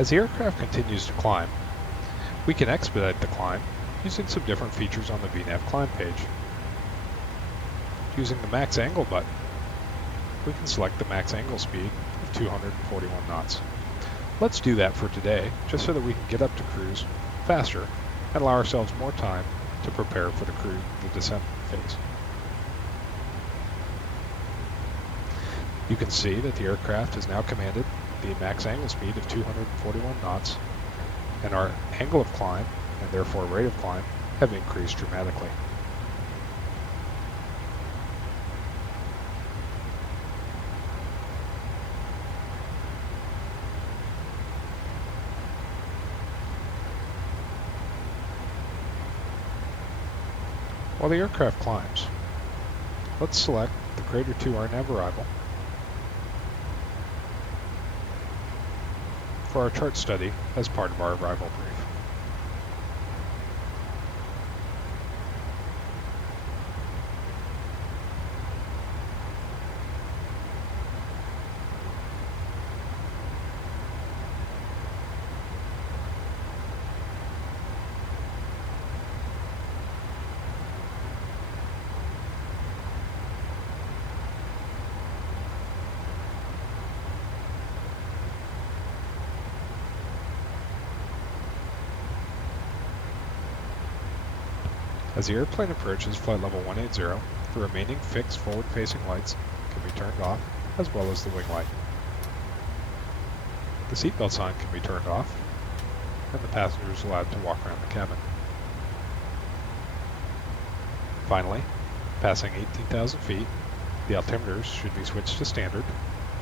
As the aircraft continues to climb, we can expedite the climb using some different features on the VNAV climb page. Using the max angle button, we can select the max angle speed of 241 knots. Let's do that for today, just so that we can get up to cruise faster and allow ourselves more time to prepare for the descent phase. You can see that the aircraft has now commanded the max angle speed of 241 knots, and our angle of climb, and therefore rate of climb, have increased dramatically. While the aircraft climbs, let's select the Crater 2 RNAV arrival for our chart study as part of our arrival brief. As the airplane approaches flight level 180, the remaining fixed forward-facing lights can be turned off, as well as the wing light. The seatbelt sign can be turned off, and the passenger is allowed to walk around the cabin. Finally, passing 18,000 feet, the altimeters should be switched to standard,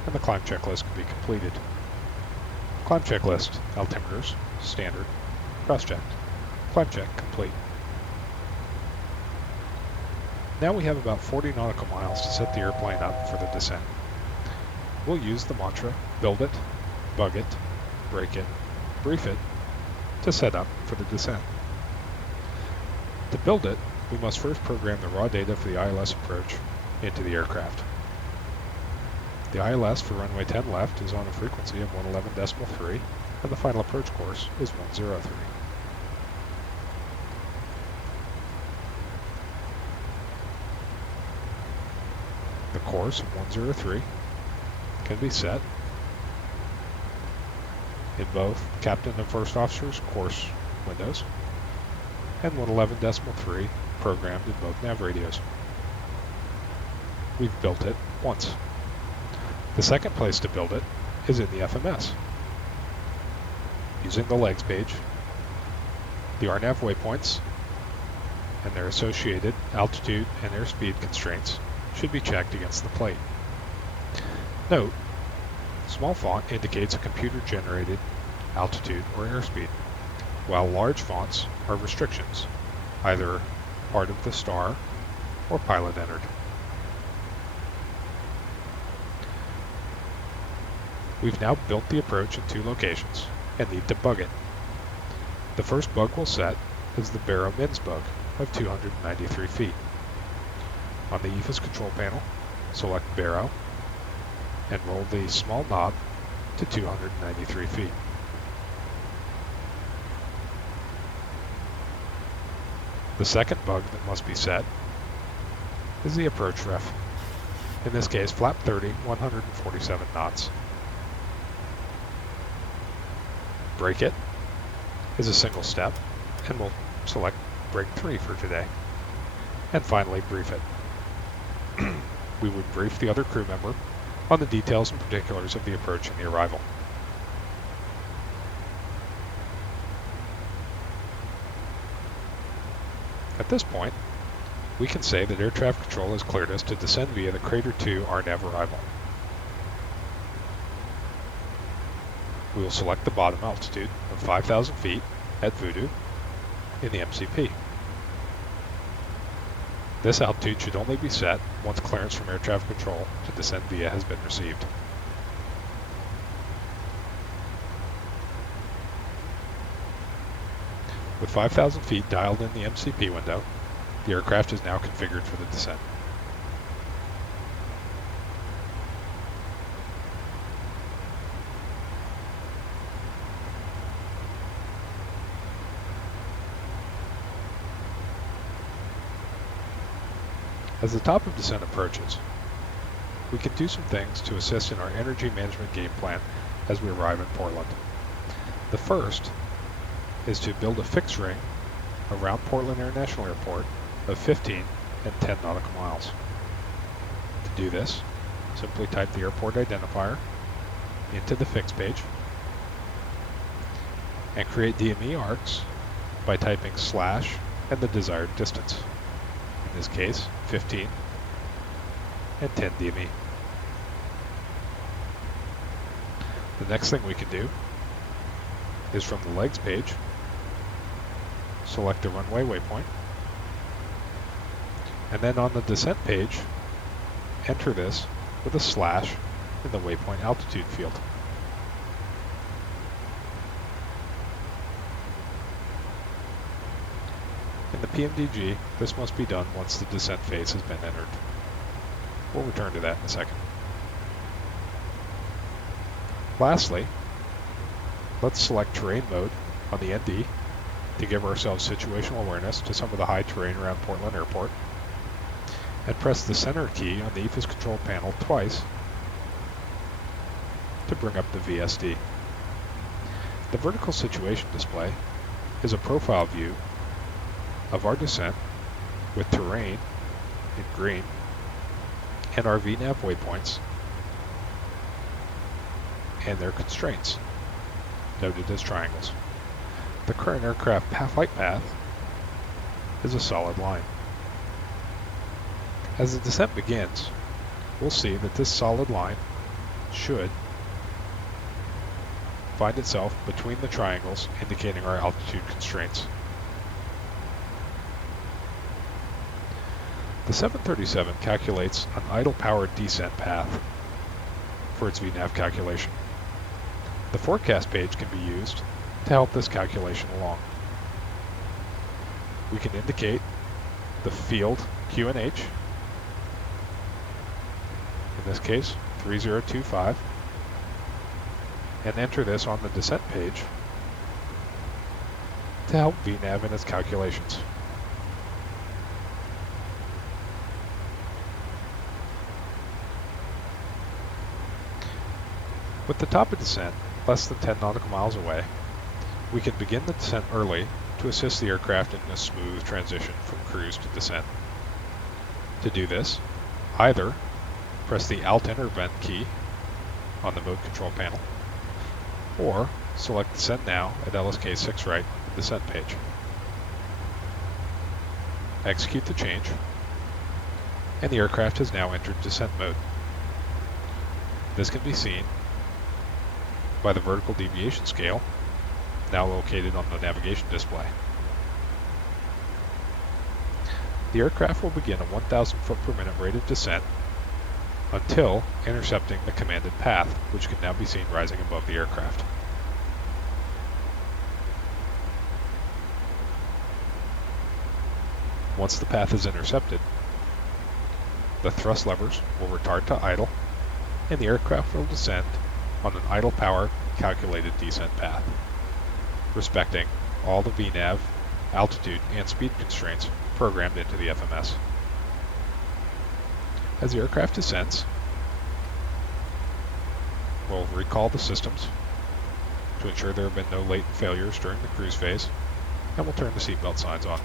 and the climb checklist can be completed. Climb checklist, altimeters, standard, cross-checked. Climb check complete. Now we have about 40 nautical miles to set the airplane up for the descent. We'll use the mantra, build it, bug it, break it, brief it, to set up for the descent. To build it, we must first program the raw data for the ILS approach into the aircraft. The ILS for runway 10 left is on a frequency of 111.3, and the final approach course is 103. The course of 103 can be set in both Captain and First Officer's course windows, and 111.3 programmed in both nav radios. We've built it once. The second place to build it is in the FMS. Using the legs page, the RNAV waypoints and their associated altitude and airspeed constraints should be checked against the plate. Note, small font indicates a computer-generated altitude or airspeed, while large fonts are restrictions, either part of the star or pilot entered. We've now built the approach in 2 locations and need to bug it. The first bug we'll set is the Baro MINS bug of 293 feet. On the EFIS control panel, select Baro and roll the small knob to 293 feet. The second bug that must be set is the approach ref. In this case, flap 30, 147 knots. Break it is a single step, and we'll select break 3 for today. And finally, brief it. We would brief the other crew member on the details and particulars of the approach and the arrival. At this point, we can say that air traffic control has cleared us to descend via the Crater 2 RNAV arrival. We will select the bottom altitude of 5,000 feet at Voodoo in the MCP. This altitude should only be set once clearance from air traffic control to descend via has been received. With 5,000 feet dialed in the MCP window, the aircraft is now configured for the descent. As the top of descent approaches, we can do some things to assist in our energy management game plan as we arrive in Portland. The first is to build a fixed ring around Portland International Airport of 15 and 10 nautical miles. To do this, simply type the airport identifier into the fix page and create DME arcs by typing / and the desired distance. In this case, 15 and 10 DME. The next thing we can do is from the legs page, select a runway waypoint, and then on the descent page, enter this with a / in the waypoint altitude field. In the PMDG, this must be done once the descent phase has been entered. We'll return to that in a second. Lastly, let's select terrain mode on the ND to give ourselves situational awareness to some of the high terrain around Portland Airport, and press the center key on the EFIS control panel twice to bring up the VSD. The vertical situation display is a profile view of our descent with terrain in green and our VNAV waypoints and their constraints, noted as triangles. The current aircraft flight path is a solid line. As the descent begins, we'll see that this solid line should find itself between the triangles indicating our altitude constraints. The 737 calculates an idle power descent path for its VNAV calculation. The forecast page can be used to help this calculation along. We can indicate the field QNH, in this case 3025, and enter this on the descent page to help VNAV in its calculations. With the top of descent less than 10 nautical miles away, we can begin the descent early to assist the aircraft in a smooth transition from cruise to descent. To do this, either press the Alt Enter Vent key on the mode control panel, or select Descent Now at LSK 6 right on the descent page. Execute the change, and the aircraft has now entered descent mode. This can be seen by the vertical deviation scale, now located on the navigation display. The aircraft will begin a 1,000 foot per minute rate of descent until intercepting the commanded path, which can now be seen rising above the aircraft. Once the path is intercepted, the thrust levers will retard to idle, and the aircraft will descend on an idle power calculated descent path, respecting all the VNAV, altitude, and speed constraints programmed into the FMS. As the aircraft descends, we'll recall the systems to ensure there have been no latent failures during the cruise phase, and we'll turn the seatbelt signs on.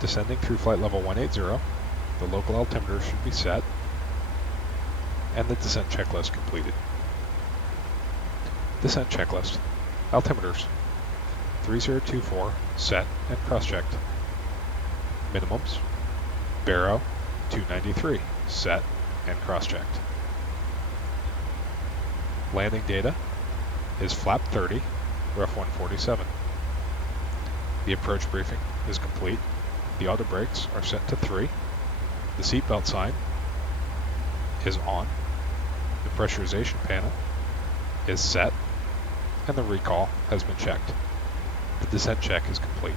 Descending through flight level 180, the local altimeter should be set, and the descent checklist completed. Descent checklist. Altimeters 3024 set and cross-checked. Minimums. Baro 293 set and cross-checked. Landing data is flap 30, rough 147. The approach briefing is complete. The auto brakes are set to 3. The seatbelt sign is on. The pressurization panel is set, and the recall has been checked. The descent check is complete.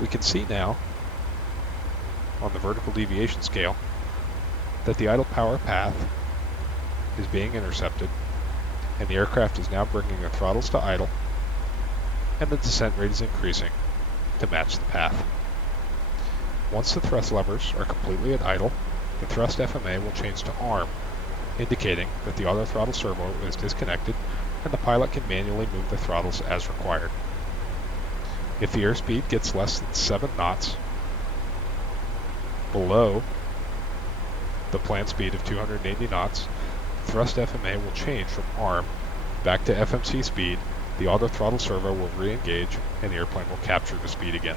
We can see now on the vertical deviation scale that the idle power path is being intercepted, and the aircraft is now bringing the throttles to idle, and the descent rate is increasing to match the path. Once the thrust levers are completely at idle, the thrust FMA will change to arm, indicating that the auto throttle servo is disconnected and the pilot can manually move the throttles as required. If the airspeed gets less than 7 knots below the planned speed of 280 knots, the thrust FMA will change from arm back to FMC speed, the auto throttle servo will re-engage, and the airplane will capture the speed again.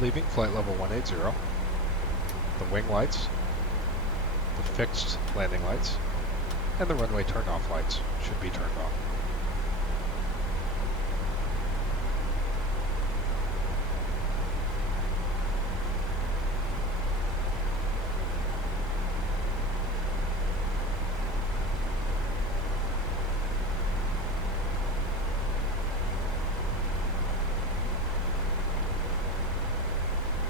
Leaving flight level 180, the wing lights, the fixed landing lights, and the runway turn-off lights should be turned off.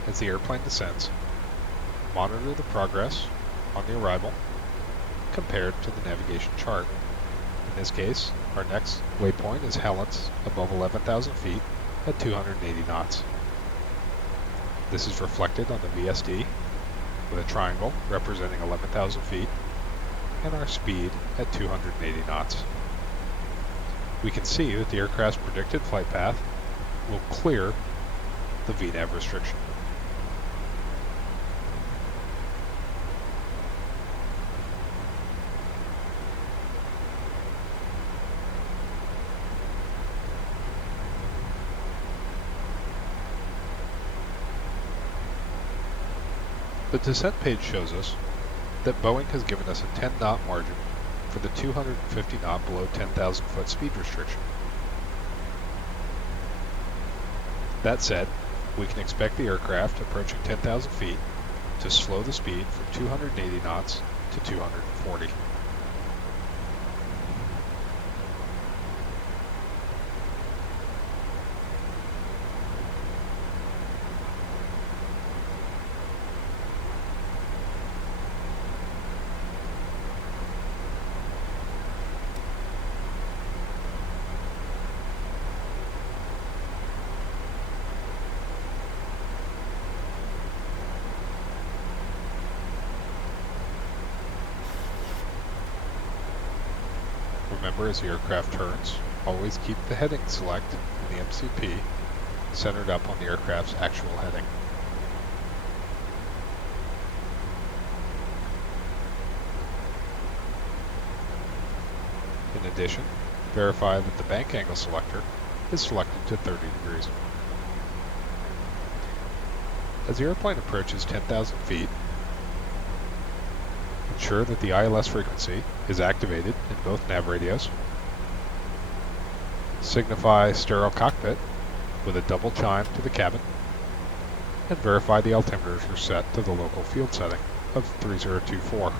As the airplane descends, monitor the progress on the arrival compared to the navigation chart. In this case, our next waypoint is Helens above 11,000 feet at 280 knots. This is reflected on the VSD with a triangle representing 11,000 feet and our speed at 280 knots. We can see that the aircraft's predicted flight path will clear the VNAV restriction. The descent page shows us that Boeing has given us a 10 knot margin for the 250 knot below 10,000 foot speed restriction. That said, we can expect the aircraft approaching 10,000 feet to slow the speed from 280 knots to 240. Remember, as the aircraft turns, always keep the heading select in the MCP centered up on the aircraft's actual heading. In addition, verify that the bank angle selector is selected to 30 degrees. As the airplane approaches 10,000 feet, ensure that the ILS frequency is activated in both nav radios. Signify stereo cockpit with a double chime to the cabin, and verify the altimeters are set to the local field setting of 3024.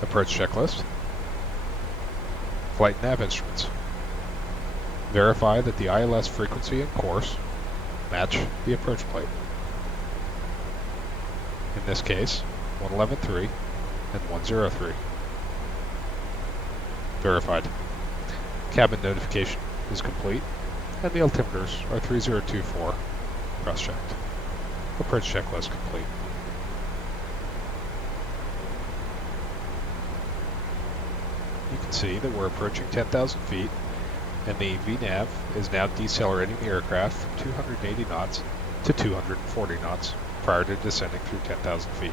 Approach checklist. Flight nav instruments. Verify that the ILS frequency and course match the approach plate. In this case, 111.3 and 103. Verified. Cabin notification is complete, and the altimeters are 3024, cross-checked. Approach checklist complete. You can see that we're approaching 10,000 feet, and the VNAV is now decelerating the aircraft from 280 knots to 240 knots prior to descending through 10,000 feet.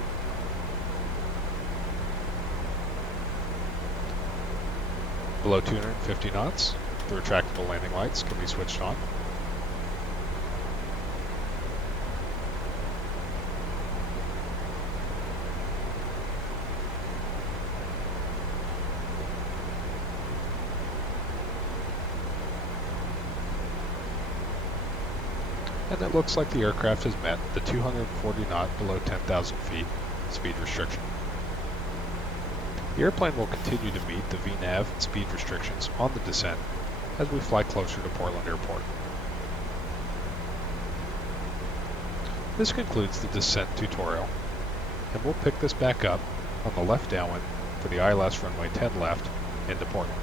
Below 250 knots, The retractable landing lights can be switched on. And it looks like the aircraft has met the 240 knot below 10,000 feet speed restriction. The airplane will continue to meet the VNAV speed restrictions on the descent as we fly closer to Portland Airport. This concludes the descent tutorial, and we'll pick this back up on the left downwind for the ILS runway 10 left into Portland.